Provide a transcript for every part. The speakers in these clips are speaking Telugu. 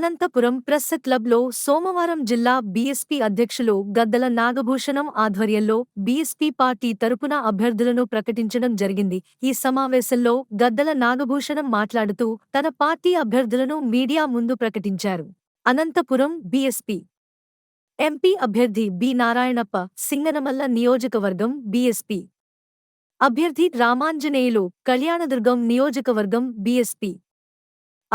అనంతపురం ప్రెస్ క్లబ్లో సోమవారం జిల్లా బీఎస్పీ అధ్యక్షులు గద్దల నాగభూషణం ఆధ్వర్యంలో బీఎస్పీ పార్టీ తరపున అభ్యర్థులను ప్రకటించడం జరిగింది. ఈ సమావేశంలో గద్దల నాగభూషణం మాట్లాడుతూ తన పార్టీ అభ్యర్థులను మీడియా ముందు ప్రకటించారు. అనంతపురం బీఎస్పీ ఎంపీ అభ్యర్థి బి నారాయణప్ప, సింగనమల్ల నియోజకవర్గం బీఎస్పీ అభ్యర్థి రామాంజనేయులు, కళ్యాణదుర్గం నియోజకవర్గం బీఎస్పీ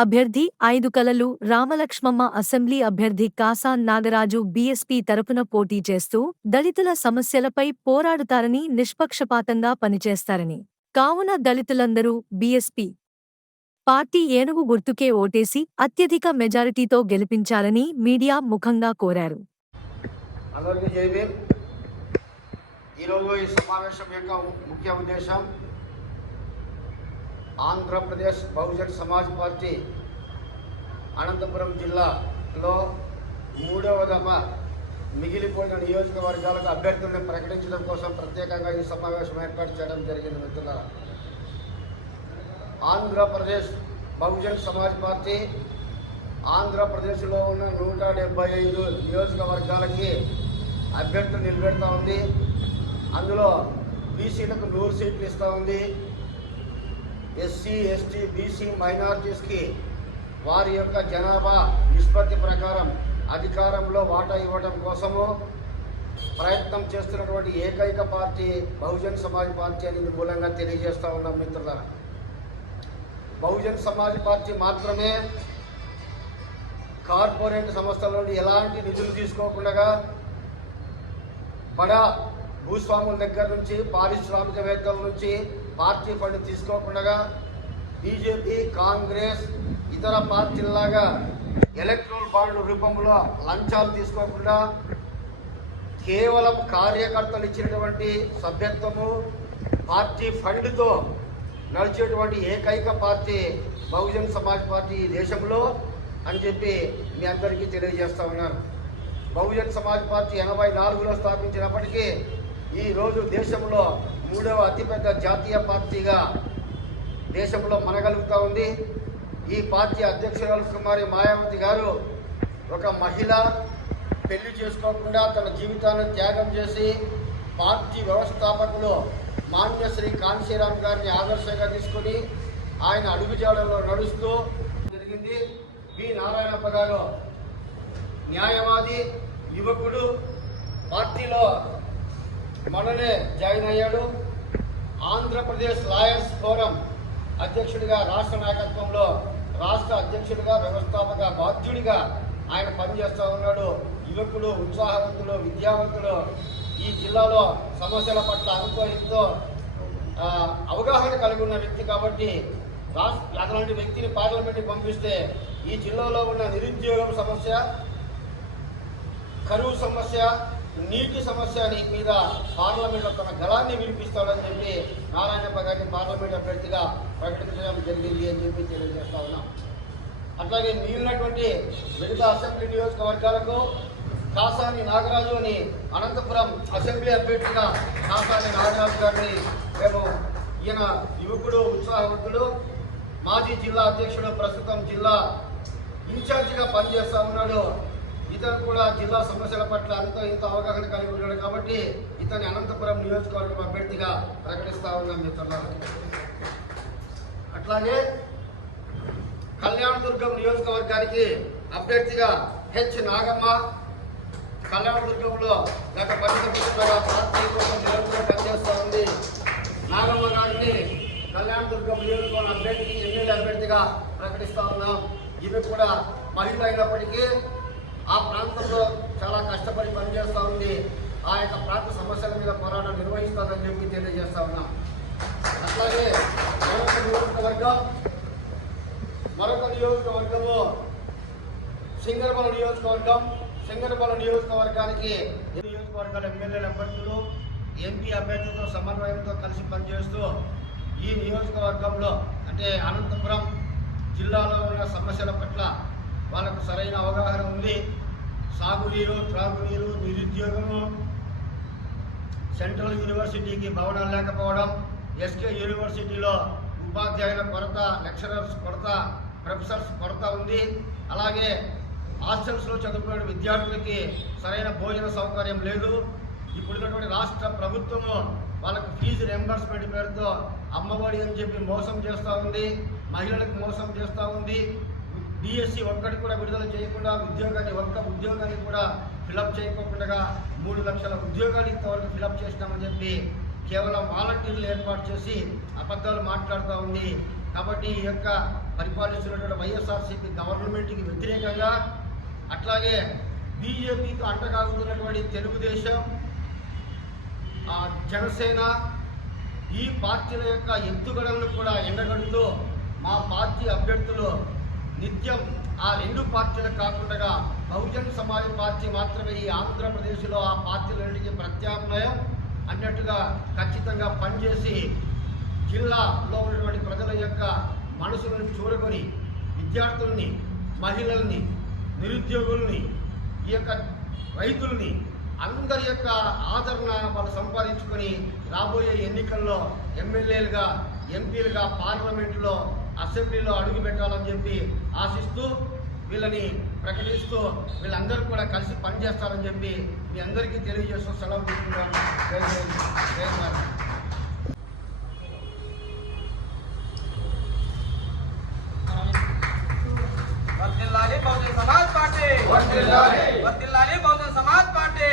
అభ్యర్థి 5 కలలు రామలక్ష్మమ్మ, అసెంబ్లీ అభ్యర్థి కాసాన్ నాగరాజు బీఎస్పీ తరపున పోటీ చేస్తూ దళితుల సమస్యలపై పోరాడుతారని, నిష్పక్షపాతంగా పనిచేస్తారని, కావున దళితులందరూ బీఎస్పీ పార్టీ ఏనుగు గుర్తుకే ఓటేసి అత్యధిక మెజారిటీతో గెలిపించాలని మీడియా ముఖంగా కోరారు. ఈరోజు ఈ సమావేశం యొక్క ముఖ్య ఉద్దేశం ఆంధ్రప్రదేశ్ బహుజన్ సమాజ్ పార్టీ అనంతపురం జిల్లాలో 3వ దఫా మిగిలిపోయిన నియోజకవర్గాలకు అభ్యర్థులను ప్రకటించడం కోసం ప్రత్యేకంగా ఈ సమావేశం ఏర్పాటు చేయడం జరిగింది. మిత్రులారా, ఆంధ్రప్రదేశ్ బహుజన్ సమాజ్ పార్టీ ఆంధ్రప్రదేశ్లో ఉన్న 175 నియోజకవర్గాలకి అభ్యర్థులు నిలబెడతా ఉంది. అందులో బీసీలకు 100 సీట్లు ఇస్తూ ఉంది. ఎస్సీ, ఎస్టీ, బీసీ మైనారిటీస్కి వారి యొక్క జనాభా నిష్పత్తి ప్రకారం అధికారంలో వాటా ఇవ్వడం కోసము ప్రయత్నం చేస్తున్నటువంటి ఏకైక పార్టీ బహుజన్ సమాజ్ పార్టీ అని మూలంగా తెలియజేస్తూ ఉన్నాం. మిత్రులారా, బహుజన్ సమాజ్ పార్టీ మాత్రమే కార్పొరేట్ సంస్థల నుండి ఎలాంటి నిధులు తీసుకోకుండా బడా భూస్వాముల దగ్గర నుంచి, పారిశ్రామికవేత్తల నుంచి పార్టీ ఫండ్ తీసుకోకుండా బీజేపీ, కాంగ్రెస్, ఇతర పార్టీల్లాగా ఎలక్ట్రల్ బాండ్ రూపంలో లంచాలు తీసుకోకుండా కేవలం కార్యకర్తలు ఇచ్చినటువంటి సభ్యత్వము, పార్టీ ఫండ్తో నడిచేటువంటి ఏకైక పార్టీ బహుజన్ సమాజ్ పార్టీ ఈ దేశంలో అని చెప్పి మీ అందరికీ తెలియజేస్తూ ఉన్నారు. బహుజన్ సమాజ్ పార్టీ 84లో స్థాపించినప్పటికీ ఈరోజు దేశంలో 3వ అతిపెద్ద జాతీయ పార్టీగా దేశంలో మనగలుగుతూ ఉంది. ఈ పార్టీ అధ్యక్షురాలు కుమారి మాయావతి గారు ఒక మహిళ, పెళ్లి చేసుకోకుండా తన జీవితాన్ని త్యాగం చేసి పార్టీ వ్యవస్థాపకులు మాన్యశ్రీ కాంశీరామ్ గారిని ఆదర్శంగా తీసుకుని ఆయన అడుగుజాడలో నడుస్తూ జరిగింది. బి నారాయణప్ప గారు న్యాయవాది, యువకుడు, పార్టీలో మననే జాయిన్ అయ్యాడు. ఆంధ్రప్రదేశ్ లాయర్స్ ఫోరం అధ్యక్షుడిగా, రాష్ట్ర నాయకత్వంలో రాష్ట్ర అధ్యక్షుడిగా, వ్యవస్థాపక బాధ్యుడిగా ఆయన పనిచేస్తూ ఉన్నాడు. యువకుడు, ఉత్సాహవంతుడు, విద్యావంతుడు, ఈ జిల్లాలో సమస్యల పట్ల ఎంతో అవగాహన కలిగి ఉన్న వ్యక్తి కాబట్టి అట్లాంటి వ్యక్తిని పార్లమెంట్కి పంపిస్తే ఈ జిల్లాలో ఉన్న నిరుద్యోగం సమస్య, కరువు సమస్య, నీటి సమస్య మీద పార్లమెంట్లో తన గళాన్ని వినిపిస్తాడని చెప్పి నారాయణప్ప గారిని పార్లమెంట్ అభ్యర్థిగా ప్రకటించడం జరిగింది అని చెప్పి తెలియజేస్తా ఉన్నాం. అట్లాగే మిగిలినటువంటి మిగతా అసెంబ్లీ నియోజకవర్గాలకు కాసాని నాగరాజు అని అనంతపురం అసెంబ్లీ అభ్యర్థిగా కాసాని నాగరాజు గారిని మేము, ఈయన యువకుడు, ఉత్సాహవంతుడు, మాజీ జిల్లా అధ్యక్షుడు, ప్రస్తుతం జిల్లా ఇన్ఛార్జిగా పనిచేస్తూ ఉన్నాడు. ఇతను కూడా జిల్లా సమస్యల పట్ల ఇంత అవగాహన కలిగి ఉన్నాడు కాబట్టి ఇతని అనంతపురం నియోజకవర్గం అభ్యర్థిగా ప్రకటిస్తూ ఉన్నాం. మిత్రులారా, అట్లాగే కళ్యాణదుర్గం నియోజకవర్గానికి అభ్యర్థిగా హెచ్ నాగమ్మ, కళ్యాణదుర్గంలో గత 10 సంవత్సరాలుగా పార్టీ కోసం నిరంతరం పనిచేస్తూ ఉంది. నాగమ్మ గారిని కళ్యాణదుర్గం నియోజకవర్గం అభ్యర్థికి, ఎమ్మెల్యే అభ్యర్థిగా ప్రకటిస్తూ ఉన్నాం. ఈమె కూడా మహిళ అయినప్పటికీ ఆ ప్రాంతంలో చాలా కష్టపడి పనిచేస్తూ ఉంది. ఆ యొక్క ప్రాంత సమస్యల మీద పోరాటం నిర్వహిస్తుందని చెప్పి తెలియజేస్తా ఉన్నాం. అట్లాగే మరొక నియోజకవర్గము సింగనమల నియోజకవర్గానికి నియోజకవర్గాల ఎమ్మెల్యేల అభ్యర్థులు, ఎంపీ అభ్యర్థులతో సమన్వయంతో కలిసి పనిచేస్తూ ఈ నియోజకవర్గంలో అంటే అనంతపురం జిల్లాలో ఉన్న సమస్యల పట్ల వాళ్ళకు సరైన అవగాహన ఉంది. సాగునీరు, త్రాగునీరు, నిరుద్యోగము, సెంట్రల్ యూనివర్సిటీకి భవనాలు లేకపోవడం, ఎస్కే యూనివర్సిటీలో ఉపాధ్యాయుల కొరత, లెక్చరర్స్ కొరత, ప్రొఫెసర్స్ కొరత ఉంది. అలాగే హాస్టల్స్లో చదువుకునే విద్యార్థులకి సరైన భోజన సౌకర్యం లేదు. ఇప్పుడున్నటువంటి రాష్ట్ర ప్రభుత్వము వాళ్ళకి ఫీజు రియంబర్స్మెంట్ పేరుతో అమ్మఒడి అని చెప్పి మోసం చేస్తూ ఉంది, మహిళలకు మోసం చేస్తూ ఉంది. డిఎస్సి ఒక్కటి కూడా విడుదల చేయకుండా ఒక్క ఉద్యోగాన్ని కూడా ఫిలప్ చేయకుండా 3 లక్షల ఉద్యోగాలు ఇంతవరకు ఫిలప్ చేసినామని చెప్పి కేవలం వాలంటీర్లు ఏర్పాటు చేసి అబద్ధాలు మాట్లాడుతూ ఉంది. కాబట్టి ఈ యొక్క పరిపాలిస్తున్నటువంటి వైఎస్ఆర్సీపీ గవర్నమెంట్కి వ్యతిరేకంగా, అట్లాగే బీజేపీతో అంటగాగుతున్నటువంటి తెలుగుదేశం, జనసేన ఈ పార్టీల యొక్క ఎత్తుగడలను కూడా ఎండగడుతూ మా పార్టీ అభ్యర్థులు నిత్యం ఆ 2 పార్టీలు కాకుండా బహుజన్ సమాజ్ పార్టీ మాత్రమే ఈ ఆంధ్రప్రదేశ్లో ఆ పార్టీలన్నిటికీ ప్రత్యామ్నాయం అన్నట్టుగా ఖచ్చితంగా పనిచేసి జిల్లాలో ఉన్నటువంటి ప్రజల యొక్క మనసులను చూడకొని విద్యార్థుల్ని, మహిళల్ని, నిరుద్యోగుల్ని, ఈ యొక్క రైతుల్ని అందరి యొక్క ఆదరణ వాళ్ళు సంపాదించుకొని రాబోయే ఎన్నికల్లో ఎమ్మెల్యేలుగా, ఎంపీలుగా, పార్లమెంటులో, అసెంబ్లీలో అడుగు పెట్టాలని చెప్పి ఆశిస్తూ వీళ్ళని ప్రకటిస్తూ వీళ్ళందరూ కూడా కలిసి పనిచేస్తారని చెప్పి మీ అందరికీ తెలియజేస్తూ సెలవు తీసుకున్నాను. జై భారత్. వర్ధిల్లాలి బహుజన్ సమాజ్ పార్టీ, వర్ధిల్లాలి బహుజన్ సమాజ్ పార్టీ.